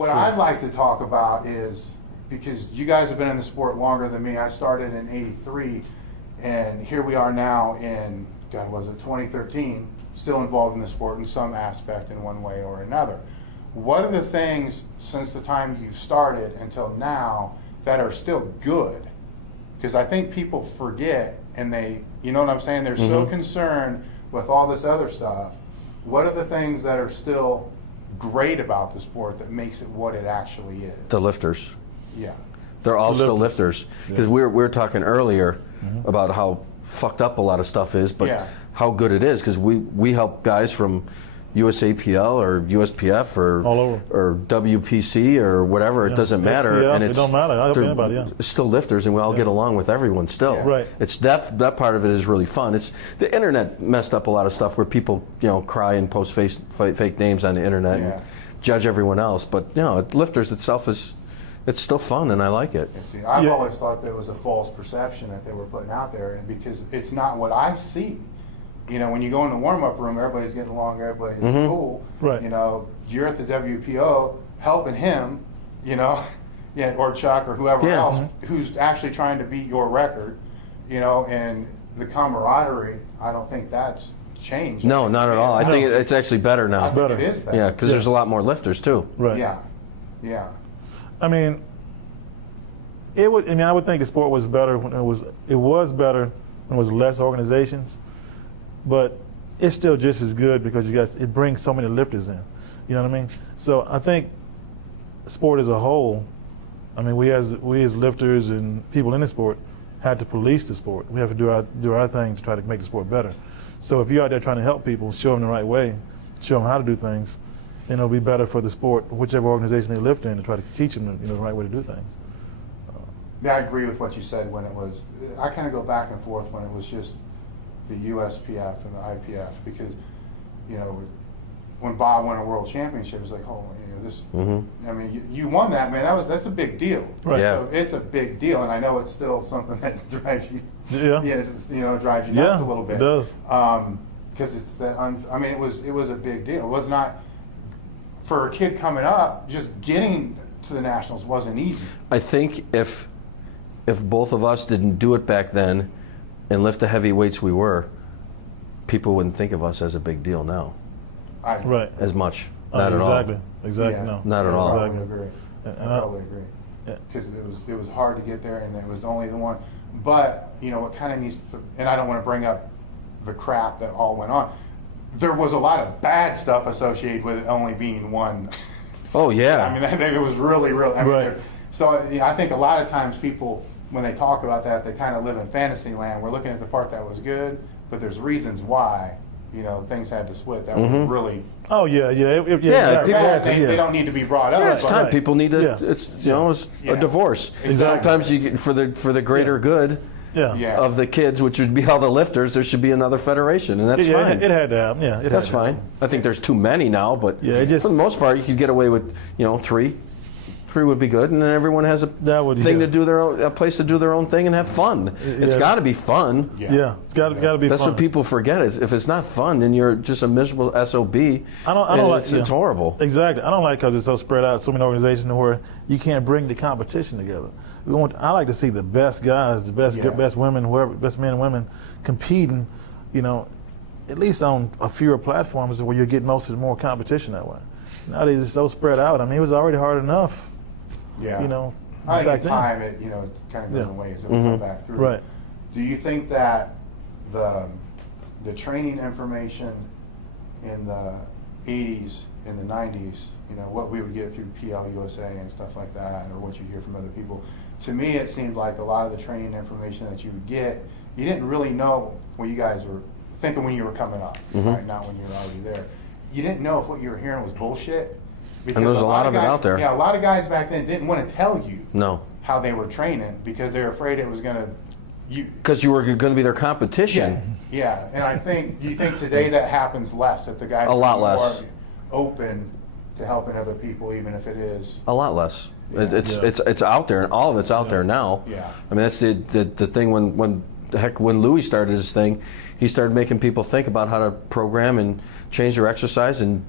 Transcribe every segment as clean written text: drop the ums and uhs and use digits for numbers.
What I'd like to talk about is, because you guys have been in the sport longer than me. I started in '83, and here we are now in, God, was it 2013, still involved in the sport in some aspect in one way or another. What are the things since the time you've started until now that are still good? Because I think people forget, and they, you know what I'm saying? They're so concerned with all this other stuff. What are the things that are still great about the sport that makes it what it actually is? The lifters. Yeah. They're all still lifters. Because we were talking earlier about how fucked up a lot of stuff is, but how good it is. Because we help guys from USAPL or USPF or all over, or WPC or whatever. It doesn't matter. SPF, and it don't matter. I help anybody. It's still lifters, and we all get along with everyone still. Yeah. Right. It's that part of it is really fun. It's the internet messed up a lot of stuff where people cry and post fake names on the internet and judge everyone else. But lifters itself it's still fun, and I like it. See, I've always thought there was a false perception that they were putting out there, and because it's not what I see. When you go in the warm-up room, everybody's getting along, everybody's cool. Right. You're at the WPO helping him, or Chuck or whoever else who's actually trying to beat your record, and the camaraderie, I don't think that's changed. No, not at all. I think it's actually better now. I think it is better. Yeah, because there's a lot more lifters too. Right. Yeah. I mean, I would think the sport was better when it was better when it was less organizations. But it's still just as good because it brings so many lifters in. You know what I mean? So I think sport as a whole, we as lifters and people in the sport had to police the sport. We have to do our thing to try to make the sport better. So if you're out there trying to help people, show them the right way, show them how to do things, then it'll be better for the sport, whichever organization they lift in, to try to teach them the right way to do things. Yeah, I agree with what you said when it was. I kind of go back and forth when it was just the USPF and the IPF, because when Bob won a world championship, it was like, this. You won that, man. That's a big deal. Right. Yeah. So it's a big deal, and I know it's still something that drives you. Drives you nuts a little bit. It does. Because it's that. It was a big deal. It was not for a kid coming up. Just getting to the nationals wasn't easy. I think if both of us didn't do it back then and lift the heavy weights we were, people wouldn't think of us as a big deal now. Right. As much. Not at all. Exactly. Yeah. No. Not at all. I probably agree. Because it was hard to get there, and it was only the one. But what kind of needs to, and I don't want to bring up the crap that all went on. There was a lot of bad stuff associated with it only being one. Oh yeah. It was really. Right. So I think a lot of times people, when they talk about that, they kind of live in fantasy land. We're looking at the part that was good, but there's reasons why things had to split. That was really. Oh yeah. People they don't need to be brought up. Yeah, it's time. Right. People need to. It's it's a divorce. Exactly. Sometimes you get for the greater good. Yeah. Of the kids, which would be all the lifters, there should be another federation, and that's fine. It had to happen. Yeah, that's fine. I think there's too many now, but for the most part, you could get away with three. Three would be good, and then everyone has a place to do their own thing and have fun. It's got to be fun. Yeah, it's got to be. That's fun. what people forget is if it's not fun, then you're just a miserable SOB. I don't like it's horrible. Exactly. I don't like because it's so spread out, so many organizations where you can't bring the competition together. I like to see the best guys, the best women, whoever, best men and women competing. At least on a fewer platforms where you're getting more competition that way. Nowadays it's so spread out. It was already hard enough. Yeah. I think in time it kind of goes in ways that we come back through. Right. Do you think that the training information in the 80s, in the 90s, what we would get through PL USA and stuff like that, or what you hear from other people, to me it seemed like a lot of the training information that you would get, you didn't really know what you guys were thinking when you were coming up, right? Not when you were already there. You didn't know if what you were hearing was bullshit. And there's a lot of it out there. Yeah, a lot of guys back then didn't want to tell you how they were training because they were afraid it was going to. Because you were going to be their competition. Yeah, and do you think today that happens less, that the guys a lot are less more open to helping other people, even if it is? A lot less. Yeah. It's out there, and all of it's out there now. Yeah. That's the thing when Louis started his thing, he started making people think about how to program and change their exercise and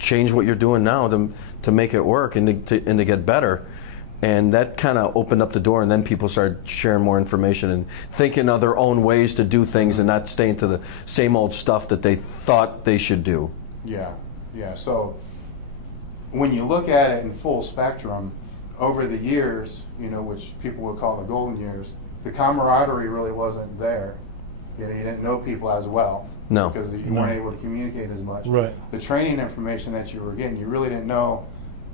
change what you're doing now to make it work and to get better. And that kind of opened up the door, and then people started sharing more information and thinking of their own ways to do things and not staying to the same old stuff that they thought they should do. Yeah, yeah. So when you look at it in full spectrum, over the years, you know, which people would call the golden years, the camaraderie really wasn't there. You know, you didn't know people as well. No. Because you weren't able to communicate as much. Right. The training information that you were getting, you really didn't know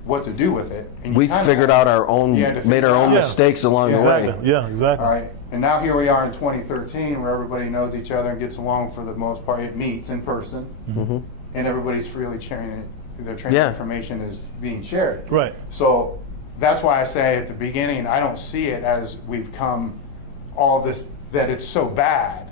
what to do with it. And you We kinda figured out our own, made our own Yeah. mistakes along the way. Exactly. Yeah, exactly. All right, and now here we are in 2013, where everybody knows each other and gets along for the most part. It meets in person, Mm-hmm. and everybody's freely sharing it. Their training Yeah. information is being shared. Right. So that's why I say at the beginning, I don't see it as we've come all this, that it's so bad.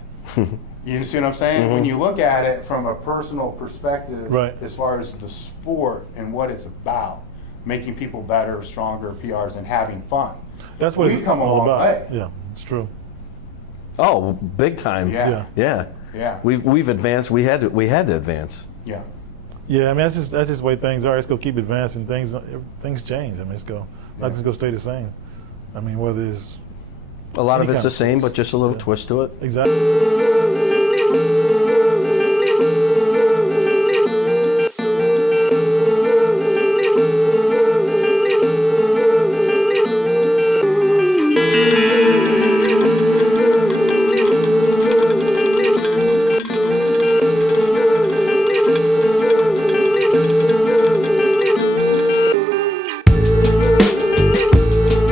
You see what I'm saying? Mm-hmm. When you look at it from a personal perspective, Right. as far as the sport and what it's about, making people better, stronger, PRs, and having fun. That's what We've it's come a all long about. way. Yeah, it's true. Oh, big time. Yeah. Yeah. Yeah. We've advanced. We had to advance. Yeah. Yeah, I mean that's just the way things are. It's gonna keep advancing. Things change. I mean, nothing's gonna stay the same. I mean, whether it's A lot of Any it's kind the of same, sports. but just a little Yeah. twist to it. exactly.